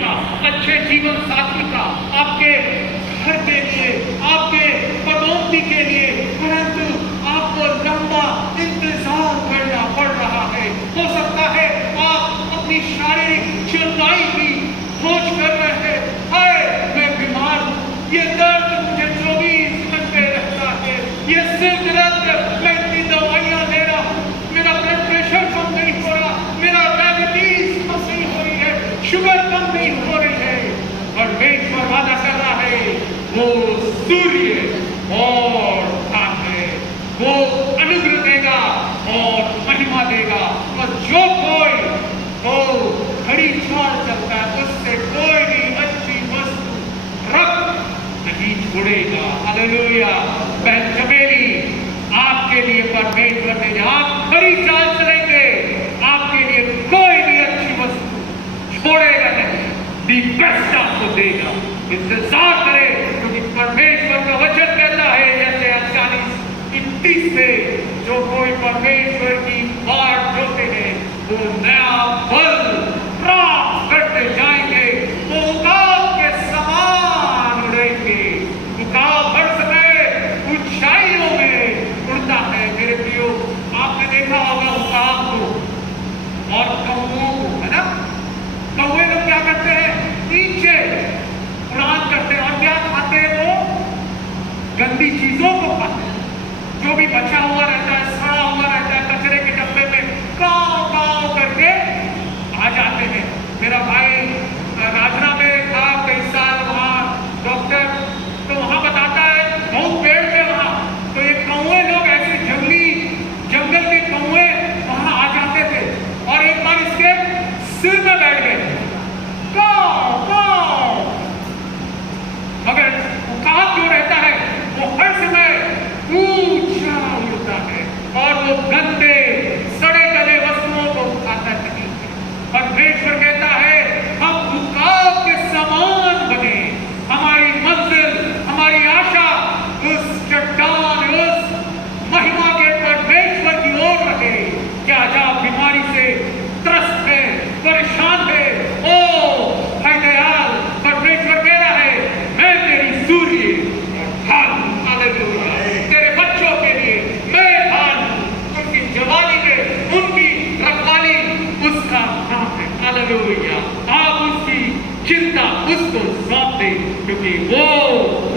का, अच्छे जीवन साथी का, आपके घर के लिए, आपके पदोन्नति के लिए, परंतु आपको लंबा इंतजार करना पड़ रहा है। हो सकता है आप अपनी शारीरिक चंगाई की खोज कर रहे हैं। हाय, मैं बीमार हूँ, ये दर्द मुझे 24 घंटे रहता है, ये सिर दर्द, मैं इतनी दवाइयाँ ले रहा हूँ, मेरा ब्लड प्रेशर कम नहीं हो रहा, मेरा डायबिटीज कम नहीं हो रही है, शुगर कम नहीं हो रही है। और परमेश्वर वादा कर रहा है, वो सूर्य और धन है, वो अनुग्रह देगा और महिमा देगा। और जो कोई वो घड़ी चाल चलता है, उससे कोई भी अच्छी वस्तु रख नहीं छोड़ेगा। हालेलुया। बहन चमेली, आपके लिए परमेश्वर ने, आप खरी चाल चलेंगे, आपके लिए कोई भी अच्छी वस्तु छोड़ेगा नहीं, दी बेस्ट आपको देगा। इंतजार करें, क्योंकि परमेश्वर का वचन कहता है, जैसे 40-31 में, जो कोई परमेश्वर की बाट जोते हैं वो नया बल प्राप्त करते जाएंगे, वो उकाब के समान उड़ेंगे। उकाब हर समय ऊंचाइयों में उड़ता है। मेरे प्रियो, आपने देखा होगा उकाब को और कौओं को, है ना? कौए लोग क्या करते हैं? नीचे उड़ान करते हैं और क्या खाते हैं? वो गंदी चीजों को खाते हैं, जो भी बचा हुआ रहता है, सड़ा हुआ रहता है, कचरे के डब्बे में काव काव करके आ जाते हैं। मेरा भाई राजना में था कई साल, वहाँ डॉक्टर, तो वहाँ बताता है बहुत पेड़ थे वहाँ, तो ये कौए लोग ऐसे जंगल के कौए वहाँ आ जाते थे और एक बार इसके सिर में बैठ गए, काव काव। मगर उकाब जो रहता है वो हर समय ऊंचा उड़ता है और वो गंदे सड़े गले वस्तुओं को खाता नहीं है। परमेश्वर कहता है, हम उकाब के समान बने, हमारी मंजिल, हमारी आशा उस चट्टान, उस महिमा के परमेश्वर की ओर रहे। क्या आप बीमारी से त्रस्त है, परेशान है? ओ है दयाल, परमेश्वर कह रहा है, मैं तेरी सूर्य और ढाल। हालेलुया। तेरे बच्चों के लिए मैं ढाल, उनकी जवानी में उनकी रखवाली उसका नाम है। हालेलुया। आप उसकी चिंता उसको सौंप दें, क्योंकि वो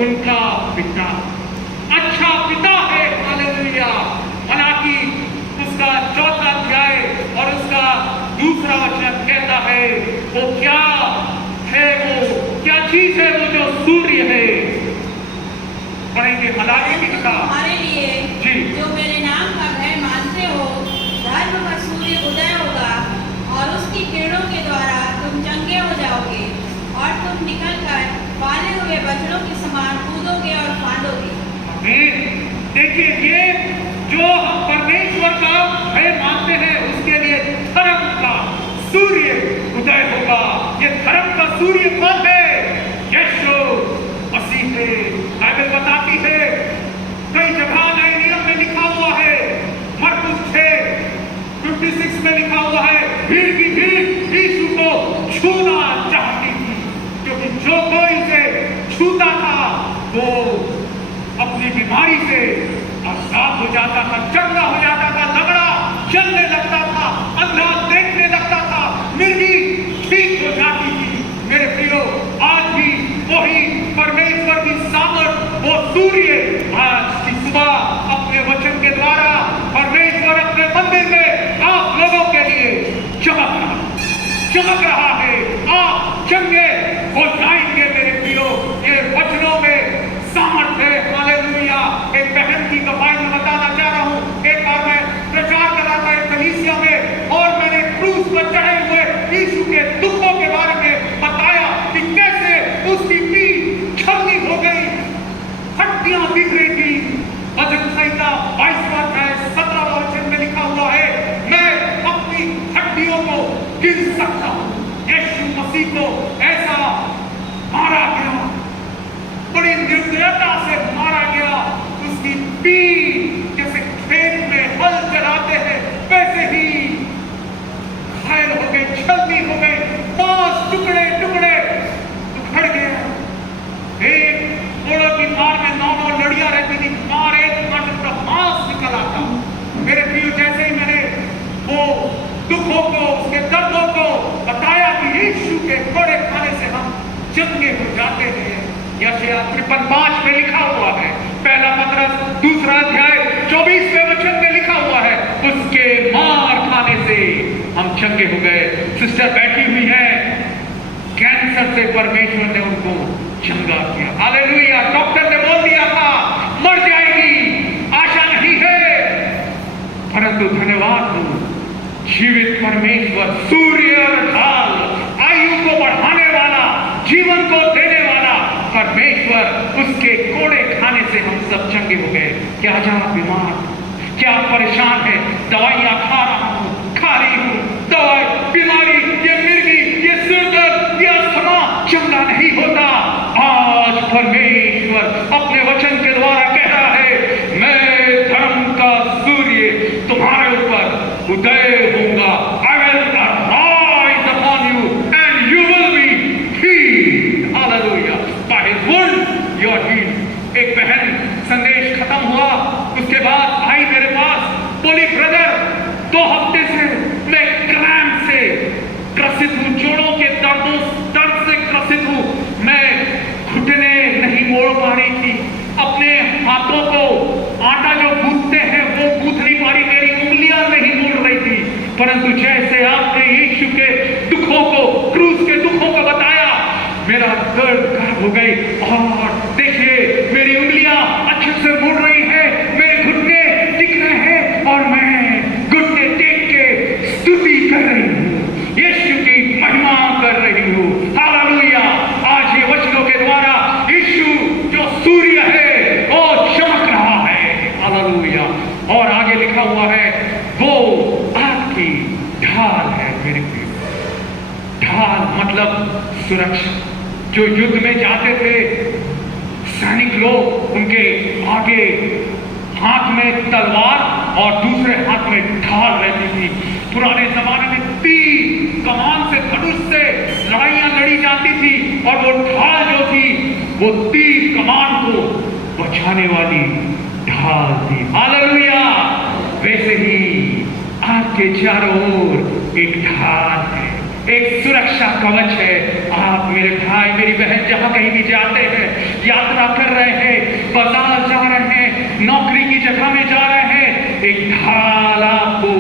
उनका पिता, अच्छा पिता है। हालेलुया। हालांकि उसका 4वां अध्याय और उसका 2वां वचन कहता है, वो क्या है, वो क्या चीज है, वो जो सूर्य है। पढ़ेंगे हालांकि की किताब। हमारे लिए जी, जो मेरे नाम का भय मानते हो, धर्म का सूर्य उदय होगा और उसकी किरणों के द्वारा तुम चंगे हो जाओगे और तुम निकलकर पाले हुए बछड़ों के समान कूदोगे और फांदोगे। देखिए, ये जो हम परमेश्वर का भय मानते हैं, उसके लिए धर्म का सूर्य उदय होगा। ये धर्म का सूर्य कौन है? यीशु मसीह है। बाइबल बताती है, कई जगह नए नियम में लिखा हुआ है, मरकुस 6:56 में लिखा हुआ है, भीड़ की भीड़ यीशु को छूना चाहती थी, क्योंकि जो कोई इसे छूता था वो अपनी बीमारी से आजाद हो जाता था, चंगा हो जाता था, तगड़ा चलने लगता था, अंधा देखने लगता था, मिर्गी ठीक हो जाती थी। मेरे प्रियो, आज भी वही परमेश्वर की सामर्थ, वो सूर्य आज की सुबह अपने वचन के द्वारा परमेश्वर अपने मंदिर में आप लोगों के लिए चमक रहा है। आप चंगे हो जाएंगे। मेरे प्रियो, ये वचनों में सामर्थ है। हालेलुया। एक बहन की गवाही में बताना चाह रहा हूँ, एक बार मैं प्रचार कर रहा था एक कलीसिया में और मैंने क्रूस पर चढ़े हुए यीशु के दुखों के बारे में बताया कि कैसे उसकी पीठ छलनी हो गई, हड्डियां बिखरी थी। भजन संहिता 22वां अध्याय 17वां वचन में लिखा हुआ है, मैं अपनी हड्डियों को गिन सकता हूँ। यीशु मसीह को ऐसा मारा गया, बड़ी निर्दयता से मारा गया। उसकी पीठ जैसे खेत में हल चलाते हैं वैसे ही घायल हो गई, छलनी हो गई, मांस टुकड़े टुकड़े चंगे हो जाते हैं। यशायाह 53:5 में लिखा हुआ है, पहला पतरस 2 अध्याय 24वें वचन में लिखा हुआ है, उसके मार खाने से हम चंगे हो गए। सिस्टर बैठी हुई है, कैंसर से परमेश्वर ने उनको चंगा किया। हालेलुया। डॉक्टर ने बोल दिया था मर जाएगी, आशा नहीं है, परंतु धन्यवाद हो, जीवित परमेश्वर, सूर्य और ढाल, आयु को बढ़ाने वाला, जीवन को देने वाला परमेश्वर, उसके कोड़े खाने से हम सब चंगे हो गए। क्या आज आप बीमार, क्या आप परेशान है, दवाइयां खा रहा हूं, खा रही हूं, दवाई, बीमारी, ये मिर्गी, ये सिरदर्द, ये अस्थमा चंगा नहीं होता। आज परमेश्वर अपने वचन के द्वारा कह रहा है, मैं धर्म का सूर्य तुम्हारे ऊपर उदय होगा। I will arise upon you and you will be healed. Hallelujah. By his word you are healed. एक बहन संदेश खत्म हुआ, उसके बाद आई मेरे पास, बोली ब्रदर 2 हफ्ते से मैं क्रैम्प से ग्रसित हूं, जोड़ों के दर्द से ग्रसित हूं, मैं घुटने नहीं मोड़ पा रही थी, अपने हाथों को आटा जो गूंथते हैं वो गूंथ नहीं पा रही, मेरी उंगलियां नहीं मोड़ रही थी। परंतु जैसे आपने यीशु के दुखों को, क्रूस के दुखों को बताया, मेरा दर्द गायब हो गई और देखिए मेरी उंगलियां अच्छे से मुड़ रही है, मेरे घुटने दिख रहे हैं और मैं घुटने टेक के स्तुति कर रही हूँ, यीशु की महिमा कर रही हूँ। हालेलुया। आज ये वचनों के द्वारा यीशु जो सूर्य है वो चमक रहा है। हालेलुया। और आगे लिखा हुआ है, वो आपकी ढाल है मेरे प्रिय। ढाल मतलब सुरक्षा। जो युद्ध में जाते थे सैनिक लोग, उनके आगे हाथ में तलवार और दूसरे हाथ में ढाल रहती थी। पुराने जमाने में तीर कमान से, धनुष से लड़ाइयां लड़ी जाती थी और वो ढाल जो थी वो तीर कमान को बचाने वाली ढाल थी। हालेलुया। वैसे ही आपके चारों ओर एक ढाल है, एक सुरक्षा कवच है। आप मेरे भाई, मेरी बहन जहां कहीं भी जाते हैं, यात्रा कर रहे हैं, बाजार जा रहे हैं, नौकरी की जगह में जा रहे हैं, एक ढाल आपको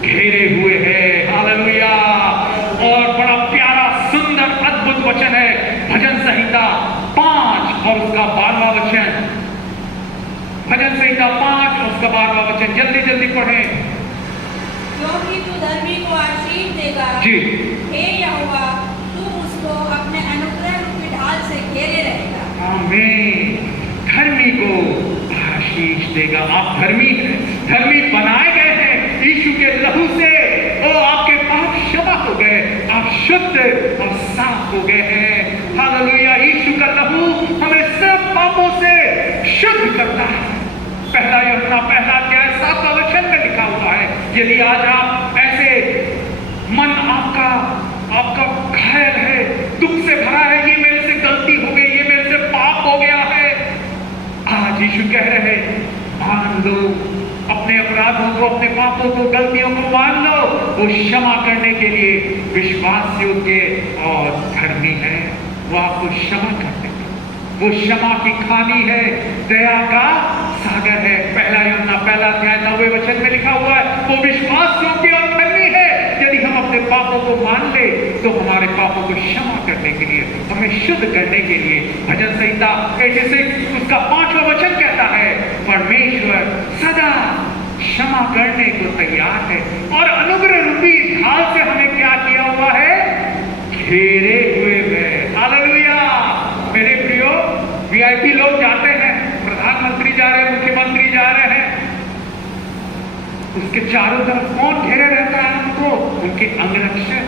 घेरे हुए है। हालेलुया। और बड़ा प्यारा, सुंदर, अद्भुत वचन है भजन संहिता 5 और उसका 12वां वचन। भजन संहिता 5 और उसका 12वां वचन जल्दी जल्दी पढ़ें। क्योंकि तू धर्मी को आशीष देगा, जी, हे यहोवा, तू उसको अपने अनुग्रह रूपी ढाल से घेरे रहेगा। आमीन। धर्मी को आशीष देगा। आप धर्मी हैं, धर्मी बनाए गए हैं यीशु के लहू से। ओ आपके पाप क्षमा हो गए, आप शुद्ध और साफ हो गए हैं। हालेलुया। यीशु का लहू हमें सब पापों से शुद्ध करता है। पहला यूहन्ना 1 अध्याय 7वां वचन में लिखा हुआ है, यदि आज आप ऐसे मन आपका घायल है, दुख से भरा है, ये मेरे से गलती हो गई, ये मेरे से पाप हो गया है, आज यीशु कह रहे हैं मान लो अपने अपराधों को, अपने पापों को, गलतियों को मान लो। वो क्षमा करने के लिए विश्वास योग्य और धर्मी है। वो आपको क्षमा करते हैं, वो क्षमा की खानी है, दया का सागर है। पहला यूहन्ना 1 अध्याय 9वें वचन में लिखा हुआ है, वो विश्वास योग्य और धर्मी है। यदि हम अपने पापों को मान ले तो हमारे पापों को क्षमा करने के लिए, हमें शुद्ध करने के लिए, भजन संहिता 86 उसका 5वां वचन कहता है, परमेश्वर सदा क्षमा करने को तैयार है और अनुग्रह रूपी ढाल से हमें क्या किया हुआ है? घेरे हुए है। हालेलुया। मेरे प्रियो, वीआईपी लोग जाते हैं, प्रधानमंत्री जा रहे हैं, मुख्यमंत्री जा रहे हैं, उसके चारों तरफ कौन घेरे रहता है उनको? उनके अंगरक्षक।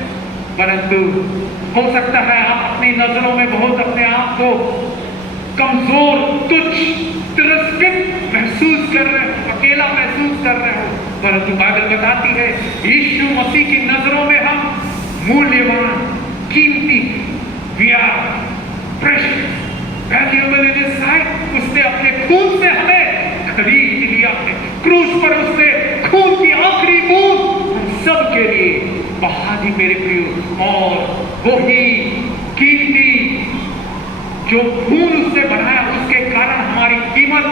परंतु हो सकता है आप अपनी नजरों में बहुत अपने आप को कमजोर, तुच्छ, तिरस्कृत महसूस कर रहे हो, अकेला महसूस कर रहे हो, परंतु बाइबल बताती है यीशु मसीह की नजरों में हम मूल्यवान, कीमती, वैल्यूएबल इन हिज साइट। उसने अपने खून से हमें खरीद लिया है। क्रूस पर उसने खून की आखिरी बूंद हम सब के लिए बहा दी मेरे प्रियो। और वही कीमती जो खून उसने बढ़ाया उसके कारण हमारी कीमत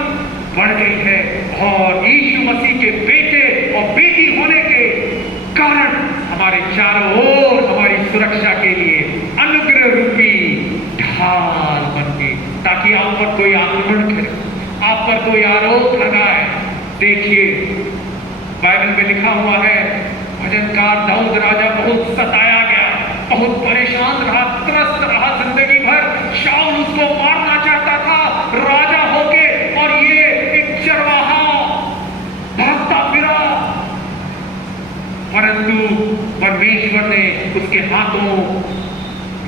बढ़ गई है, और यीशु मसीह के बेटे और बेटी होने के कारण हमारे चारों ओर हमारी सुरक्षा के लिए अनुग्रह रूपी ढाल बन गई, ताकि आप पर कोई आक्रमण करे, आप पर कोई आरोप लगाए। देखिए बाइबल में लिखा हुआ है, भजनकार दाऊद राजा बहुत सताया गया, बहुत परेशान रहा, त्रस्त रहा जिंदगी भर। शाऊल उसको मारना चाहता था राजा होके, और ये एक चरवाहा भागता फिरा, परंतु परमेश्वर ने उसके हाथों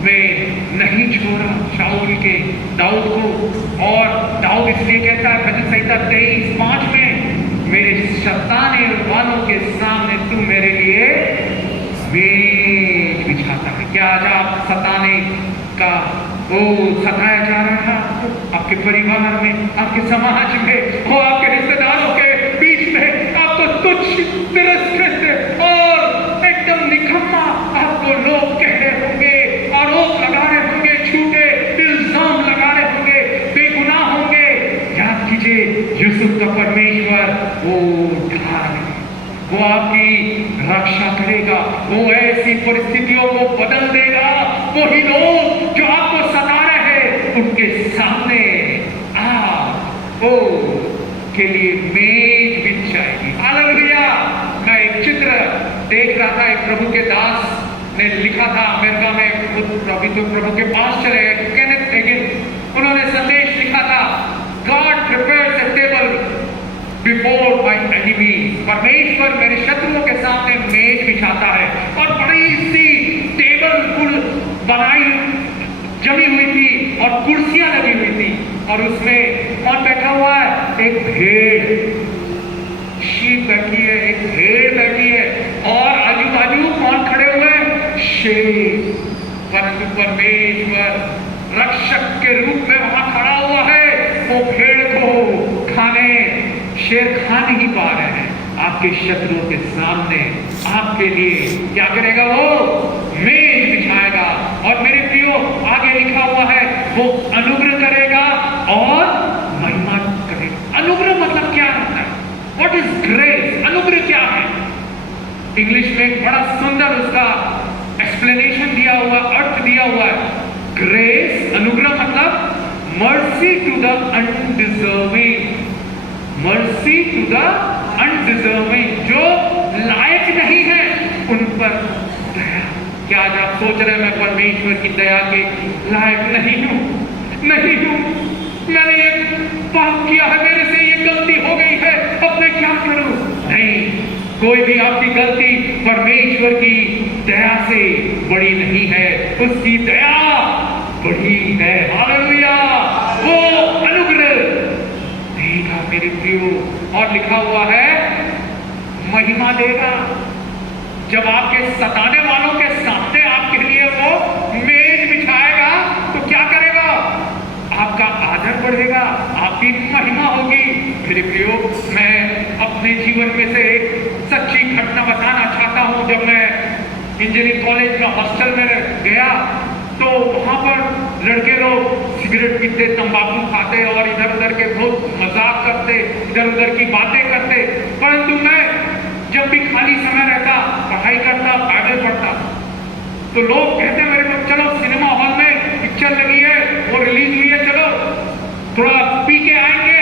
में नहीं छोड़ा शाऊल के दाऊद को। और दाऊद इसलिए कहता है भजन संहिता 23:5 में, मेरे सताने वालों के सामने तू मेरे लिए मेज बिछाता है। क्या आज आप सताने का वो सताया जा रहा है आपके परिवार में, आपके समाज में, वो आपके रिश्तेदारों के बीच में आपको तुच्छ तिरस्कृत और एकदम निकम्मा आपको लोग कह रहे होंगे, आरोप लगा रहे होंगे, झूठे इल्जाम लगा रहे होंगे, बेगुनाह होंगे। याद कीजिए यूसुफ का परमेश्वर वो ढाल है, वो आपकी रक्षा करेगा, वो ऐसी परिस्थितियों को बदल देगा। वही लोग जो आपको सता रहे हैं उनके सामने आपको के लिए मेज बिछ जाएगी। हालेलुया। मैं एक चित्र देख रहा था, एक प्रभु के दास ने लिखा था, अमेरिका में अभी तो प्रभु के पास चले गए, केनेथ हेगिन, उन्होंने संदेश लिखा था, God prepares a table before my enemy. परमेश्वर मेरे शत्रुओं के सामने मेज बिछाता है। और बड़ी सी टेबल बनाई जमी हुई थी और कुर्सियां लगी हुई थी, और उसमें कौन बैठा हुआ है? एक भेड़, शीप बैठी है, एक भेड़ बैठी है, और आजू बाजू कौन खड़े हुए हैं? शेर। परंतु परमेश्वर रक्षक के रूप में वहां खड़ा हुआ है। वो भेड़ को खाने शेर खा नहीं पा रहे हैं। आपके शत्रुओं के सामने आपके लिए क्या करेगा? वो मेज बिछाएगा। और मेरे प्रियो आगे लिखा हुआ है, वो अनुग्रह करेगा और महिमा करेगा। अनुग्रह मतलब क्या होता है? What is grace? अनुग्रह क्या है? इंग्लिश में एक बड़ा सुंदर उसका एक्सप्लेनेशन दिया हुआ, अर्थ दिया हुआ है। ग्रेस, अनुग्रह मतलब mercy to the undeserving, mercy to the undeserving, जो लायक नहीं है उन पर दया। क्या आज आप सोच रहे हैं मैं परमेश्वर की दया के लायक नहीं हूं? नहीं हूं, मैंने ये पाप किया है, मेरे से ये गलती हो गई है, अब मैं क्या करूं? नहीं, कोई भी आपकी गलती परमेश्वर की दया से बड़ी नहीं है, उसकी दया बड़ी है। हालेलुया। वो अनुग्रह देगा मेरे प्रियो। और लिखा हुआ है महिमा देगा। जब आपके सताने वालों के सामने आपके लिए वो मेज बिछाएगा तो क्या करेगा? आपका आदर बढ़ेगा, आपकी महिमा होगी। मेरे प्रियो, मैं अपने जीवन में से एक सच्ची घटना बताना चाहता हूं। जब मैं इंजीनियरिंग कॉलेज में हॉस्टल में गया तो वहां पर लड़के लोग सिगरेट पीते, तंबाकू खाते और इधर उधर के बहुत मजाक करते, इधर उधर की बातें करते। परंतु मैं जब भी खाली समय रहता, पढ़ाई करता, बाइबल पढ़ता, तो लोग कहते मेरे को, चलो सिनेमा हॉल में पिक्चर लगी है, वो रिलीज हुई है, चलो थोड़ा पी के आएंगे।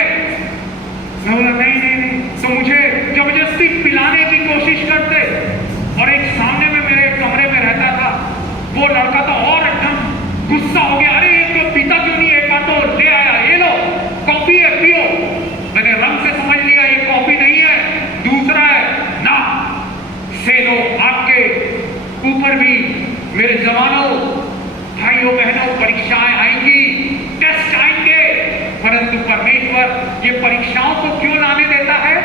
मैं बोला नहीं नहीं नहीं। तो मुझे जबरदस्ती पिलाने की कोशिश करते। और एक सामने में मेरे कमरे में रहता था वो लड़का, तो और एकदम गुस्सा हो गया, अरे ये तो पीता क्यों नहीं, एक बार तो ले आया, ये लो कॉफी है, पियो। मैंने रंग से समझ लिया ये कॉफी नहीं है, दूसरा है ना। से लो, आपके ऊपर भी मेरे जवानों, भाइयों बहनों, परीक्षाएं आएंगी, टेस्ट आएंगे। परंतु परमेश्वर ये परीक्षाओं को क्यों लाने देता है?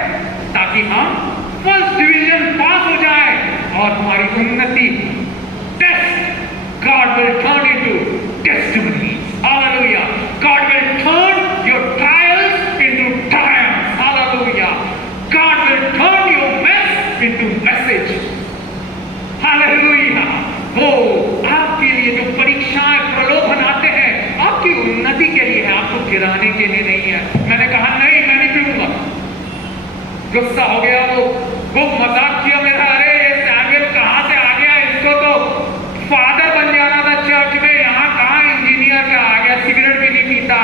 ताकि हम फर्स्ट डिवीजन पास हो जाए और हमारी उन्नति। Test God will turn into testimonies. Hallelujah. God will turn your trials into triumphs. Hallelujah. God will turn your mess into message. Hallelujah. वो आपके लिए जो परीक्षाएं प्रलोभन आते हैं, आपकी उन्नति गिराने के लिए नहीं है। मैंने कहा नहीं, मैं नहीं पीऊंगा। गुस्सा हो गया वो मजाक किया मेरा, अरे ये सैमुअल कहाँ से आ गया, इसको तो फादर बन जाना था चर्च में, यहाँ कहाँ इंजीनियर का आ गया, सिगरेट भी नहीं पीता,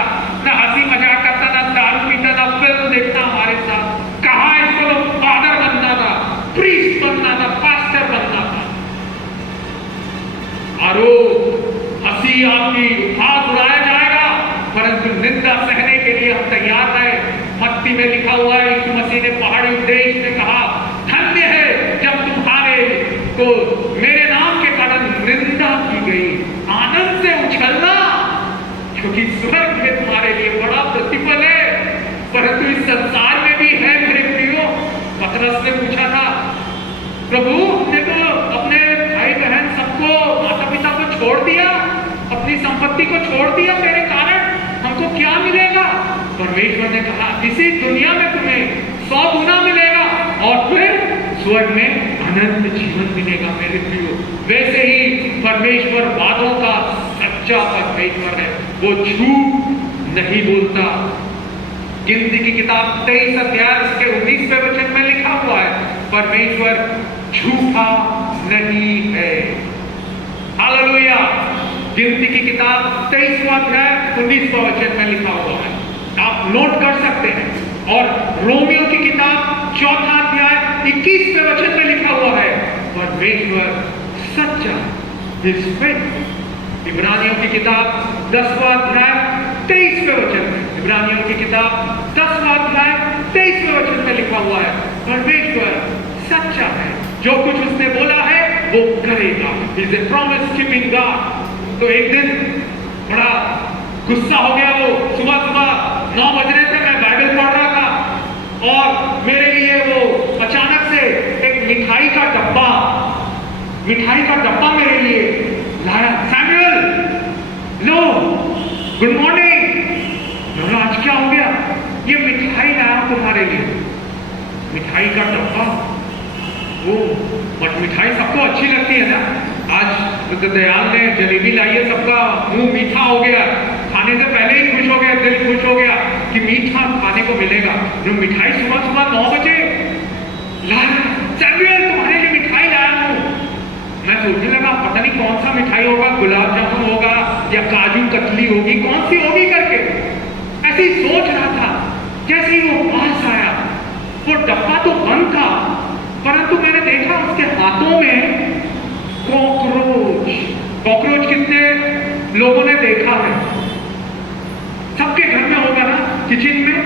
ना हंसी मजाक करता, ना दारू पीता, ना फिल्म देखता हमारे साथ, कहाँ इसको तो फादर बनना था, प्रीस्ट बनना था, पास्टर बनना था। और हंसी आपकी हाथ उड़ाया जाएगा, परंतु निंदा सहने के लिए हम तैयार रहे। मत्ती में लिखा हुआ है, यीशु मसीह ने पहाड़ी उपदेश में कहा, धन्य है जब तुम्हारे को मेरे नाम के कारण निंदा की गई, आनंद से उछलना, क्योंकि स्वर्ग में तुम्हारे लिए बड़ा प्रतिफल है। परंतु इस संसार में भी है मेरे प्रियो। पतरस ने पूछा था, प्रभु हमने तो अपने भाई बहन सबको, माता पिता को छोड़ दिया, अपनी संपत्ति को छोड़ दिया, तेरे कारण हमको क्या मिलेगा? परमेश्वर ने कहा, इसी दुनिया में तुम्हें 100 गुना मिलेगा और फिर स्वर्ग में अनंत जीवन मिलेगा मेरे प्रियो। वैसे ही परमेश्वर वादों का सच्चा परमेश्वर है, वो झूठ नहीं बोलता। गिनती की किताब 23 अध्याय उसके 19वें वचन में लिखा हुआ है, परमेश्वर झूठा नहीं है। हालेलुया। गिनती की किताब 23वां अध्याय 19वां वचन में लिखा हुआ है, आप नोट कर सकते हैं। और रोमियो की किताब 4वां अध्याय 21वें वचन में लिखा हुआ है, परमेश्वर सच्चा, हिज फेथ। इब्रानियों की किताब 10वां अध्याय 23वें वचन में, इब्रानियों की किताब 10वां अध्याय 23वें वचन में लिखा हुआ है, परमेश्वर सच्चा है, जो कुछ उसने बोला है वो करेगा। He is a promise keeping God। तो एक दिन बड़ा गुस्सा हो गया, वो सुबह 9 बज रहे थे, मैं बाइबल पढ़ रहा था और मेरे लिए वो अचानक से एक मिठाई का डब्बा मेरे लिए लाया। सैमुअल, लो, गुड मॉर्निंग। आज क्या हो गया? ये मिठाई लाया तुम्हारे लिए। मिठाई का डब्बा, वो बट मिठाई सबको अच्छी लगती है ना। आज तो दयाल ने जलेबी लाई है, सबका मुंह मीठा हो गया, खाने से पहले ही खुश हो गया, दिल खुश हो गया कि मीठा खाने को मिलेगा। जो मिठाई सुबह 9 बजे लाया, सैमुअल तुम्हारे लिए मिठाई लाया हूं। मैं सोचने लगा पता नहीं कौन सा मिठाई होगा, गुलाब जामुन होगा या काजू कतली होगी, कौन सी होगी करके ऐसे ही सोच रहा था। जैसे ही वो पास आया, वो डब्बा तो बंद था, परंतु मैंने देखा उसके हाथों में कॉकरोच। कितने लोगों ने देखा है? सबके घर में होगा ना, किचन में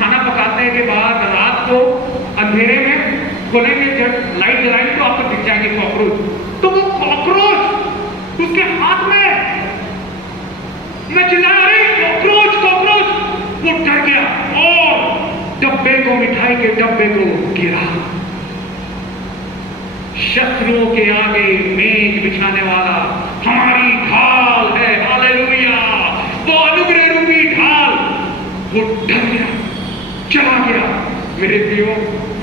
खाना पकाने के बाद रात को अंधेरे में खोलेंगे, जब लाइट जलाएंगे तो आपको दिख जाएंगे कॉकरोच। तो वो कॉकरोच उसके हाथ में, मैं चिल्लाया, अरे कॉकरोच कॉकरोच। वो डर गया और डब्बे को, मिठाई के डब्बे को गिरा। शत्रुओं के आगे मेज बिछाने वाला हमारी ढाल है। हालेलुया। वो अनुग्रह रूपी ढाल, वो डर गया, चला गया। मेरे प्रियो,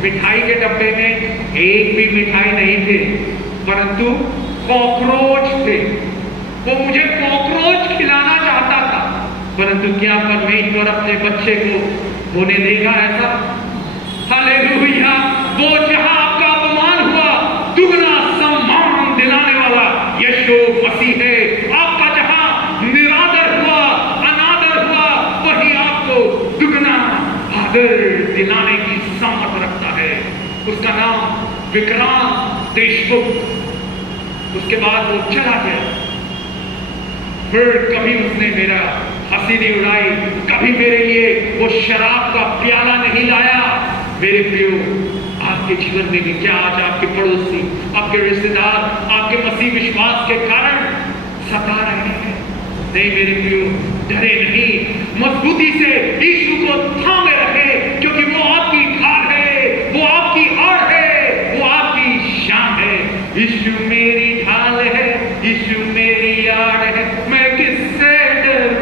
मिठाई के डब्बे में एक भी मिठाई नहीं थे, परंतु कॉकरोच थे। वो मुझे कॉकरोच खिलाना चाहता था, परंतु क्या परमेश्वर अपने बच्चे को होने देगा ऐसा? हालेलुया। वो जहां आपका अपमान हुआ, दुगना सम्मान दिलाने वाला यीशु मसीह है। आपका जहां निरादर हुआ, अनादर हुआ, वही आपको दुगना आदर दिलाने की सामर्थ रखता है। उसका नाम विक्रांत देशमुख। उसके बाद वो चला गया। फिर कभी उसने मेरा हंसी नहीं उड़ाई, कभी मेरे लिए वो शराब का प्याला नहीं लाया। मेरे प्रियो, आपके जीवन में भी क्या आज आपके पड़ोसी, आपके रिश्तेदार, आपके मसीह विश्वास के कारण सता रहे हैं? नहीं मेरे प्रियो, डरे नहीं, मजबूती से यीशु को थामे रखे, क्योंकि वो आपकी ढाल है, वो आपकी आड़ है, वो आपकी शान है। यीशु मेरी ढाल है, यीशु मेरी आड़ है, मैं किससे डरूं?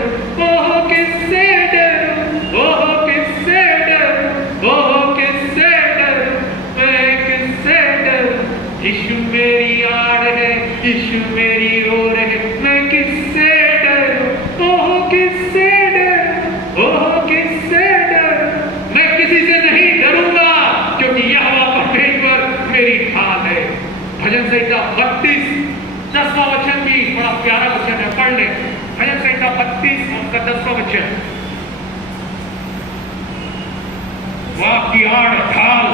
ओह किससे डरूं? ओह किससे डरूं? ओह किससे डरूं? मैं किससे डरूं? यीशु मेरी आड़ है, यीशु मेरी ओर है, मैं किससे डरूं? ओह किससे डरूं? आपकी आड़ ढाल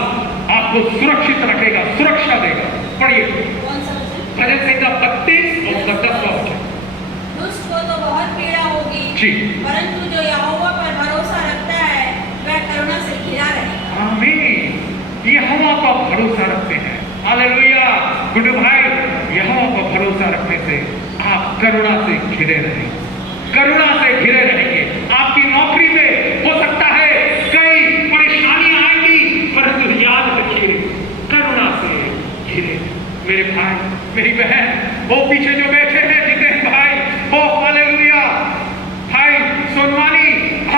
आपको सुरक्षित रखेगा, सुरक्षा देगा। पढ़िए कौन सा वचन? भजन संहिता 32 और 10वां वचन। दुष्ट को तो बहुत पीड़ा होगी, जी। परंतु जो यहोवा पर भरोसा रखता है वह करुणा से घिरा रहेगा। आमीन। यहोवा पर भरोसा रखते हैं, हालेलुया। गुड भाई, यहोवा पर भरोसा रखने से आप करुणा से घिरे रहेंगे, करुणा से घिरे रहेंगे। आपकी नौकरी में हो सकता है कई परेशानियां आएंगी, परंतु याद रखिए करुणा से घिरे। मेरे भाई, मेरी बहन, वो पीछे जो बैठे हैं जितेंद्र भाई, वो हालेलुया भाई सोनवानी,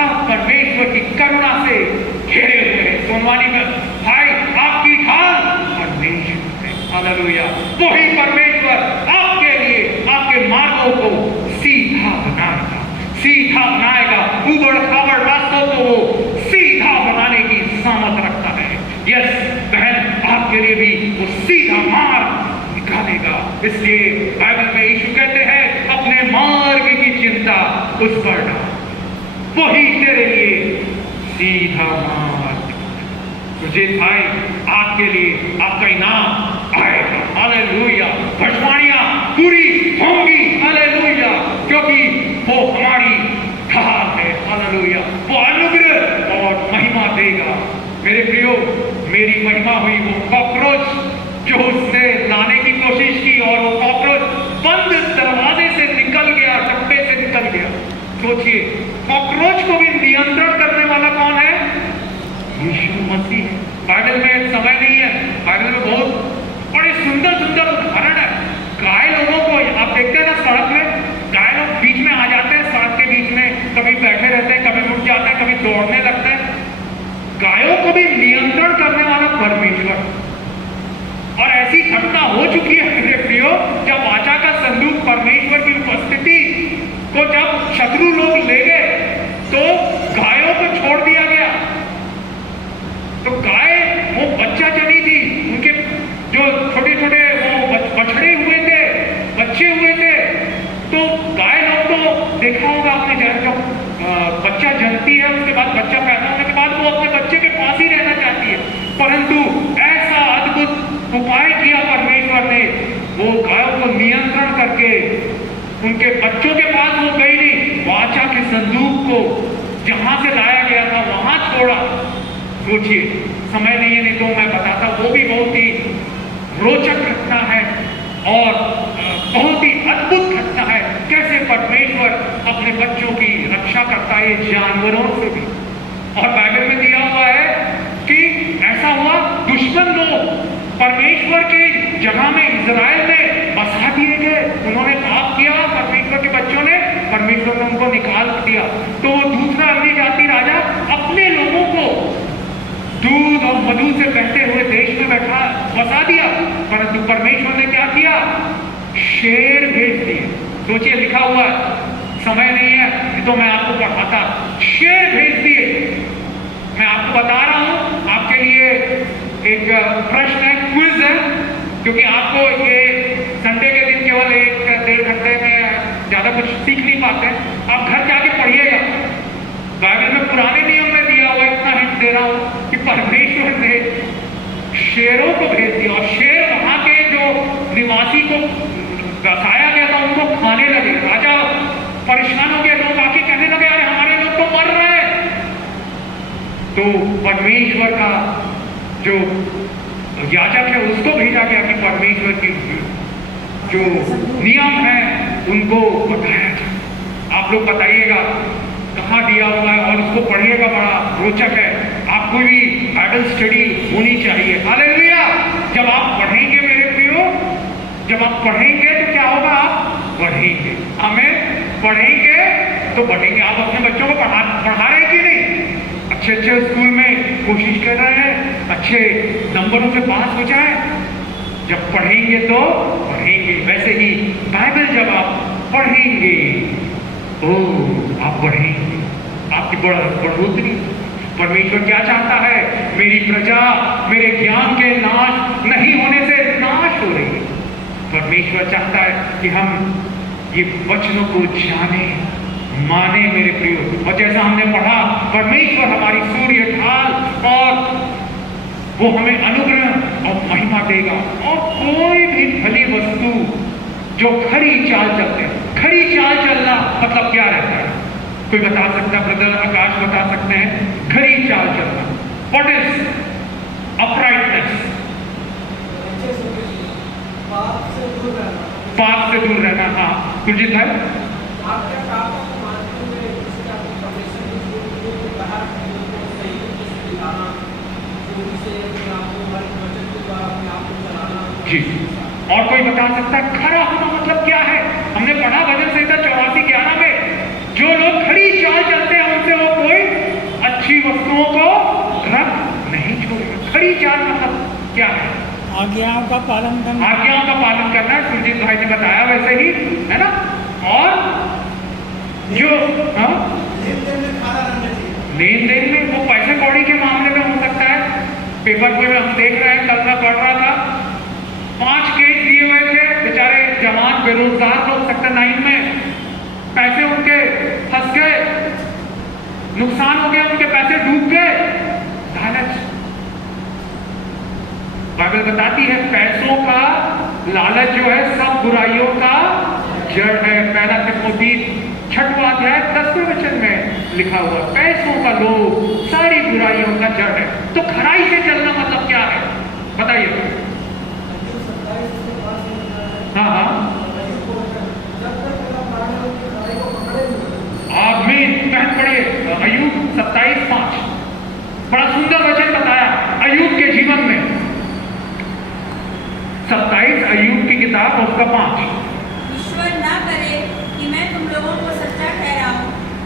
आप परमेश्वर की करुणा से घिरे हुए हैं। सोनवानी में भाई आपकी ढाल परमेश्वर है, हालेलुया। वही परमेश्वर आपके लिए आपके मार्गों को सीधा बनाएगा, सीधा बनाएगा। उबड़ खाबड़ रास्तों को वो सीधा बनाने की सामर्थ रखता है। यस बहन, आपके लिए भी वो सीधा मार्ग निकालेगा। इसलिए बाइबल में यीशु कहते हैं अपने मार्ग की चिंता उस पर डाल, वही तेरे लिए सीधा मार्ग। तुझे भाई आपके लिए आपका इनाम आएगा, हालेलुया। भविष्यवाणियां पूरी होंगी, हालेलुया, क्योंकि वो हमारी ढाल है, हालेलुया। वो अनुग्रह और महिमा देगा। मेरे प्रियो, मेरी महिमा हुई वो कॉकरोच जो उसने लाने की कोशिश की और वो कॉकरोच बंद दरवाजे से निकल गया, डब्बे से निकल गया। सोचिए, कॉकरोच को भी नियंत्रण करने वाला कौन है? यीशु मसीह है। बाइबल में समय नहीं है, बाइबल में बहुत बड़े सुंदर सुंदर उदाहरण है। गाय लोगों को आप देखते हैं ना सड़क में, गाय लोग बीच में आ जाते हैं, सड़क के बीच में कभी बैठे रहते हैं, कभी उठ जाते हैं, कभी दौड़ने लगते हैं। गायों को भी नियंत्रण करने वाला परमेश्वर। और ऐसी घटना हो चुकी है मेरे प्रियो, जब वाचा का संदूक परमेश्वर की उपस्थिति को जब शत्रु लोग ले गए तो गायों को छोड़ दिया गया। तो गाय वो बच्चा जनी थी, उनके जो छोटे छोटे वो बछड़े हुए थे, बच्चे हुए थे। तो गाय लोग तो देखा होगा आपने, जब बच्चा जन्मती है उसके बाद बच्चा पैदा होने के बाद वो अपने बच्चे के पास ही रहना चाहती है, परंतु ऐसा अद्भुत उपाय किया परमेश्वर ने, वो गायों को नियंत्रण करके उनके बच्चों के पास वो गई नहीं, वाचा के संदूक को जहां से लाया गया था वहां छोड़ा। सोचिए, समय नहीं है, नहीं तो मैं बताता, वो भी बहुत ही रोचक घटना है और बहुत ही अद्भुत घटना है, कैसे परमेश्वर अपने बच्चों की रक्षा करता है जानवरों से भी। और बाइबल में दिया हुआ है कि ऐसा हुआ, दुश्मन लोग परमेश्वर के जगह में इजराइल में बसा दिए गए। उन्होंने पाप किया, परमेश्वर के बच्चों ने, परमेश्वर ने उनको निकाल दिया। तो वो दूसरा अन्य जाति राजा अपने लोगों को दूध और मधु से बहते हुए देश में बैठा बसा दिया, परंतु परमेश्वर ने क्या किया? शेर भेज दिए। सोचिए, लिखा हुआ है, समय नहीं है तो मैं आपको पढ़ाता। शेर भेज दिए। मैं आपको बता रहा हूं, आपके लिए एक प्रश्न है, क्विज है, क्योंकि आपको ये संडे के दिन केवल 1-1.5 घंटे में ज्यादा कुछ सीख नहीं पाते। आप घर जाके पढ़िएगा, बाइबल में पुराने नियम में दिया हुआ, इतना हिंट दे रहा हूं कि परमेश्वर ने शेरों को भेज दिया और शेर वहां के जो निवासी को बसाया गया था उनको खाने लगे। राजा परेशान हो गया, लोग आके कहने लगे अरे हमारे लोग तो मर रहे हैं। तो परमेश्वर का जो याजक है उसको भेजा गया कि परमेश्वर की जो नियम है उनको बताया जाए। आप लोग बताइएगा कहाँ दिया हुआ है और उसको पढ़िएगा, बड़ा रोचक है। आपको भी बाइबल स्टडी होनी चाहिए, हालेलुया। जब आप पढ़ेंगे मेरे प्रियो, जब आप पढ़ेंगे तो क्या होगा? आप बढ़ेंगे, हमें पढ़ेंगे तो बढ़ेंगे। आप अपने बच्चों को पढ़ा रहे कि नहीं? अच्छे अच्छे स्कूल में कोशिश कर रहे हैं, अच्छे नंबरों से पास हो जाए। जब पढ़ेंगे तो बढ़ेंगे। वैसे ही बाइबल जब आप पढ़ेंगे तो आप बढ़ेंगे, आपकी बढ़ोतरी। परमेश्वर क्या चाहता है? मेरी प्रजा मेरे ज्ञान के नाश नहीं होने से नाश हो रही है। परमेश्वर चाहता है कि हम ये वचनों को जाने, माने मेरे प्रियो। और जैसा हमने पढ़ा, परमेश्वर हमारी सूर्य ढाल और वो हमें अनुग्रह और महिमा देगा। और कोई भी भली वस्तु जो खरी चाल चलते हैं, खरी चाल चलना मतलब क्या रहता है? कोई बता सकता है? ब्रदर आकाश बता सकते हैं खरी चाल चलना व्हाट इज अपराइटनेस? पाप से दूर रहना। हाँ कुलजीत भाई। जी, और कोई बता सकता है खरा होना मतलब क्या है? हमने पढ़ा भजन संहिता 84:11 में, जो लोग खरी चाल चलते हैं उनसे वो कोई अच्छी वस्तुओं को रख नहीं छोड़ेगा। खरी चाल मतलब क्या है? आज्ञाओं का पालन करना। आज्ञाओं का पालन करना, सुरजीत भाई ने बताया वैसे ही, है ना। और जो लेन देन में वो पैसे कौड़ी के मामले में हो सकता है। पेपर में हम देख रहे हैं, कल मैं पढ़ रहा था, 5 केस दिए हुए थे, बेचारे जवान बेरोजगार लोग सेक्टर 9 में, पैसे उनके फंस गए, नुकसान हो गया, उनके पैसे डूब गए। लालच, बाइबल बताती है पैसों का लालच जो है सब बुराइयों का जड़ है। पहला तिमोथी 6वां अध्याय 10वें वचन में लिखा हुआ, पैसों का लोभ सारी बुराइयों का जड़ है। तो खराई से चलना मतलब क्या है बताइए? हाँ हाँ, आमीन। पहन पढ़िए अय्यूब 27:5, बड़ा सुंदर वचन बताया अय्यूब के जीवन में। 27 अय्यूब की किताब उसका 5। ईश्वर ना करे कि मैं तुम लोगों को सच्चा ठहराऊं,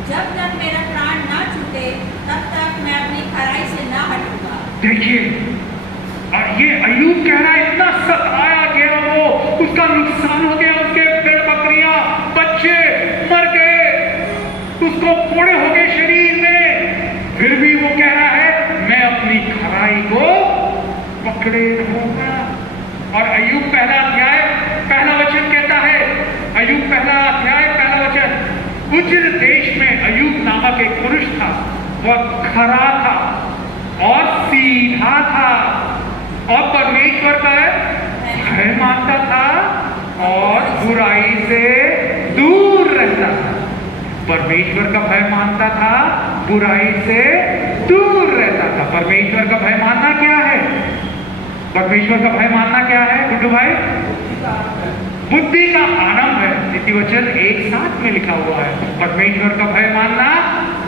जब तक मेरा प्राण ना छूटे तब तक मैं अपनी खराई से ना हटूंगा। देखिए, और ये अय्यूब कह रहा है इतना सताया गया, वो उसका नुकसान हो गया, उसके भेड़ बकरियां बच्चे मर गए, उसको फोड़े हो गए शरीर में, फिर भी वो कह रहा है मैं अपनी खराई को पकड़े रहूंगा। और अय्यूब पहला अध्याय पहला वचन कहता है, अय्यूब पहला अध्याय पहला वचन, उज्र देश में अय्यूब नामक एक पुरुष था, वह खरा था और सीधा था और परमेश्वर का भय मानता था और बुराई से दूर रहता था। परमेश्वर का भय मानता था, बुराई से दूर रहता था। परमेश्वर का भय मानना क्या है? परमेश्वर का भय मानना क्या है गुड्डू भाई? बुद्धि का आरंभ है। नीतिवचन 1:7 में लिखा हुआ है परमेश्वर का भय मानना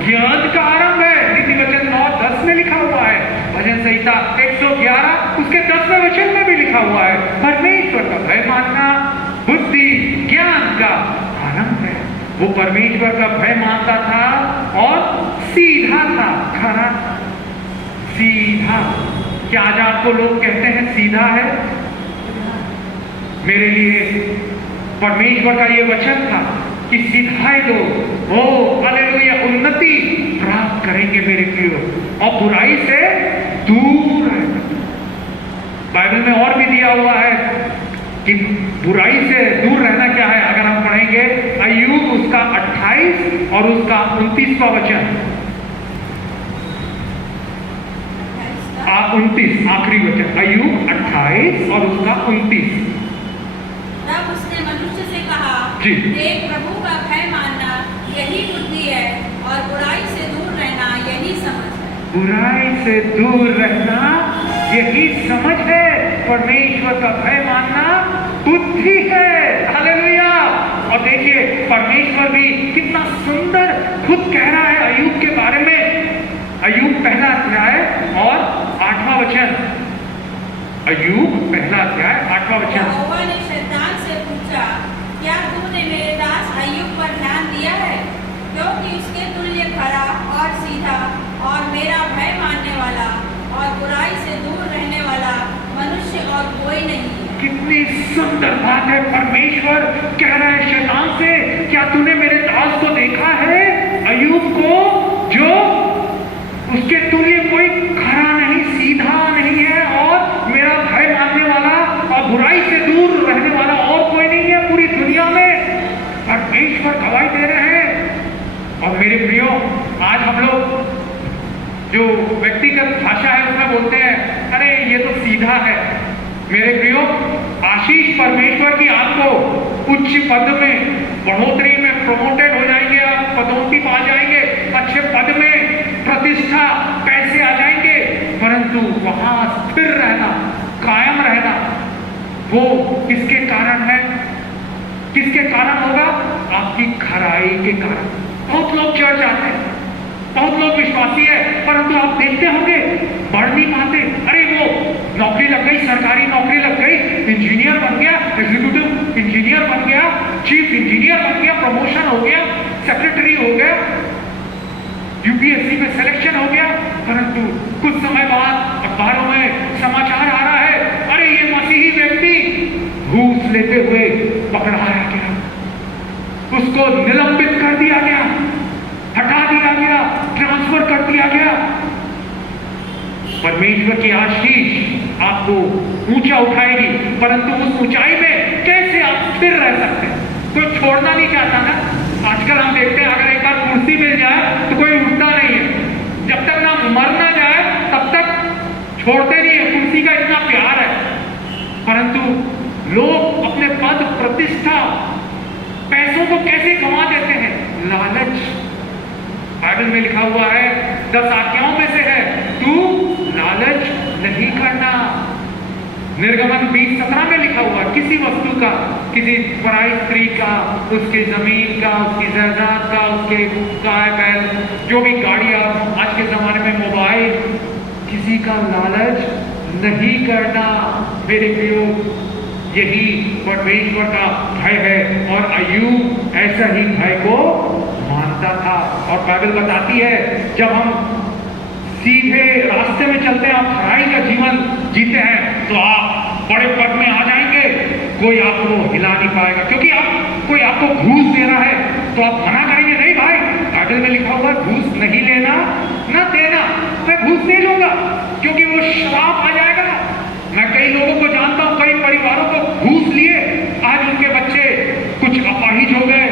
ज्ञान का आरंभ है। नीतिवचन 9:10 में लिखा हुआ है। भजन संहिता 111 उसके 10वें वचन में भी लिखा हुआ है परमेश्वर का भय मानना बुद्धि ज्ञान का आरंभ है। वो परमेश्वर का भय मानता था और सीधा था, खरा था, सीधा। क्या आज आपको लोग कहते हैं सीधा है? मेरे लिए परमेश्वर का ये वचन था कि सीधाई लोग ओ हालेलुया उन्नति प्राप्त करेंगे मेरे प्रियो, और बुराई से दूर रहना। बाइबल में और भी दिया हुआ है कि बुराई से दूर रहना क्या है। अगर हम पढ़ेंगे अय्यूब उसका 28 और उसका 29वां वचन, 29 आखिरी वचन, अय्यूब 28 और उसका 29। तब उसने मनुष्य से कहा, जी, देख प्रभु का भय मानना यही बुद्धि है और बुराई से दूर रहना यही समझ है। बुराई से दूर रहना यही समझ है। परमेश्वर का भय मानना बुद्धि है। हालेलुया। और देखिए परमेश्वर भी कितना सुंदर खुद कह रहा है अय्यूब के बारे में। अय्यूब पहला अध्याय और 8वां वचन, अय्यूब पहला अध्याय 8वां वचन। यहोवा ने शैतान से पूछा, क्या तूने मेरे दास अय्यूब पर ध्यान दिया है? क्योंकि उसके तुल्य खरा और सीधा और मेरा भय मानने वाला और बुराई से दूर रहने वाला मनुष्य और कोई नहीं है। कितनी सुंदर बात है। परमेश्वर कह रहा है शैतान से, क्या तूने मेरे दास को देखा है अय्यूब को, जो उसके तुल्य कोई खरा नहीं, सीधा नहीं है और मेरा भय मानने वाला और बुराई से दूर रहने वाला और कोई नहीं है पूरी दुनिया में। परमेश्वर गवाही दे रहे हैं और मेरे प्रियो, आज हम लोग जो व्यक्तिगत भाषा है उसमें बोलते हैं अरे ये तो सीधा है। मेरे प्रियो, आशीष परमेश्वर की आपको उच्च पद में बढ़ोतरी में प्रमोटेड हो जाएंगे, आप पदोन्नति पा जाएंगे, अच्छे पद में प्रतिष्ठा, पैसे आ जाएंगे, परंतु वहां स्थिर रहना, कायम रहना, वो किसके कारण है? किसके कारण होगा? आपकी खराई के कारण। बहुत लोग चर्च आते हैं, बहुत लोग विश्वासी है, परंतु आप देखते होंगे बढ़ नहीं पाते। अरे वो नौकरी लग गई, सरकारी नौकरी लग गई, इंजीनियर बन गया, एग्जीक्यूटिव इंजीनियर बन गया, चीफ इंजीनियर बन गया, प्रमोशन हो गया, सेक्रेटरी हो गया, यूपीएससी में सिलेक्शन हो गया, परंतु कुछ समय बाद अखबारों में समाचार आ रहा है अरे ये मसीही व्यक्ति घूस लेते हुए पकड़ाया गया, उसको निलंबित कर दिया गया, हटा दिया गया, ट्रांसफर कर दिया गया। परमेश्वर की आशीष आपको ऊंचा उठाएगी, परंतु उस ऊंचाई में कैसे आप स्थिर रह सकते हैं? कोई छोड़ना नहीं चाहता ना। आजकल हम देखते हैं अगर एक बार कुर्सी मिल जाए तो कोई उठता नहीं है, जब तक ना मर ना जाए तब तक छोड़ते नहीं है, कुर्सी का इतना प्यार है। परंतु लोग अपने पद, प्रतिष्ठा, पैसों को कैसे कमा देते हैं? लालच। बाइबल में लिखा हुआ है 10 आज्ञाओं में से है तू लालच नहीं करना। निर्गमन 20:17 में लिखा हुआ है किसी वस्तु का, किसी पराई स्त्री का, उसकी जमीन का, उसकी जायदाद का, उसके गाय बैल, जो भी गाड़ियां, आज के जमाने में मोबाइल, किसी का लालच नहीं करना। मेरे प्रियो, यही परमेश्वर का भय है और अय्यूब ऐसा ही भय को मानता था। और बाइबल बताती है जब हम सीधे रास्ते में चलते हैं, आप खराई का जीवन जीते हैं, तो आप बड़े पद में आ जाएंगे, कोई आपको हिला नहीं पाएगा। क्योंकि आप कोई आपको घूस दे रहा है तो आप मना करेंगे नहीं भाई, बाइबल में लिखा हुआ घूस नहीं लेना ना देना, मैं घूस नहीं लूंगा, क्योंकि वो श्राप आ जाएगा। मैं कई लोगों को जानता हूं, कई परिवारों को घूस लिए आज उनके बच्चे कुछ अपाहिज हो गए,